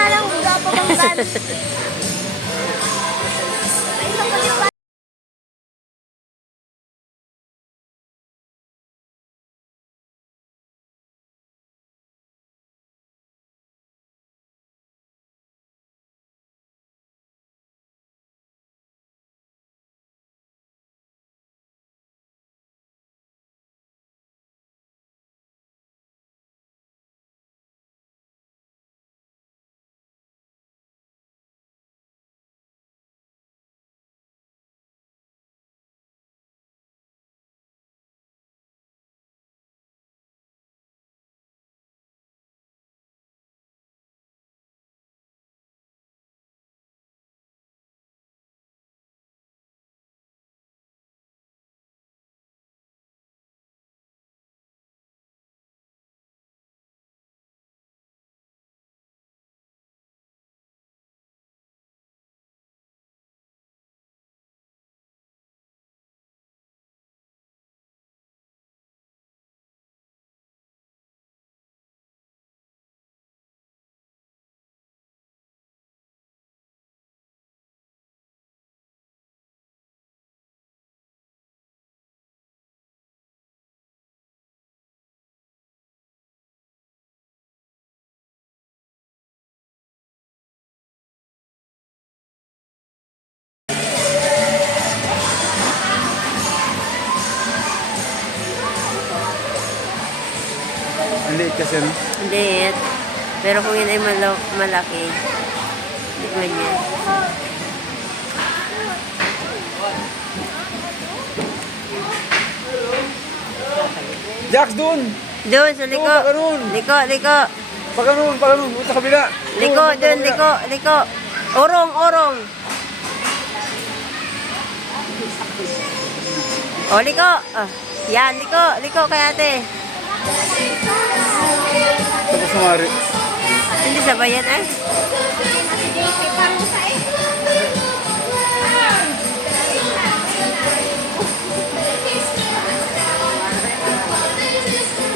nga lang, wala pa bang ban. Ang liit kasi, no? Liit. Pero kung yun ay malaki, hindi man yan. Jax, doon! Doon, sa liko. Doon, ganun. Liko, liko. Pag ganun, sa kabila. Liko, doon, liko, liko. Orong, orong. O, liko. Oh, yan, liko, liko kay ate. Tapos na mari. Hindi sabayan eh.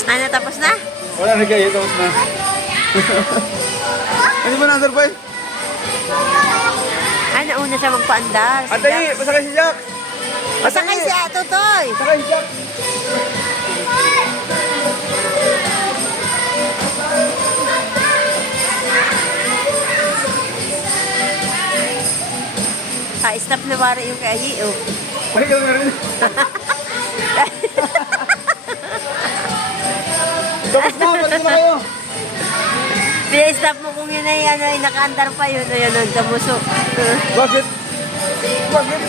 Ano, tapos na? Wala na kayo, tapos na. Ano ba na, boy? Ay, nauna siya magpaandar. Si Atay, Jax. pasakay si Jax! Pasakay siya, Tutoy. Pasakay si Jax! Stop na wari yung kay Ayi, oh. Ay, ikaw na rin. Tapos na, balik na kayo. Pina-stop mo kung yun ay, ano, ay nakaandar pa yun. Ayun, ang tamuso. Bakit? Bakit?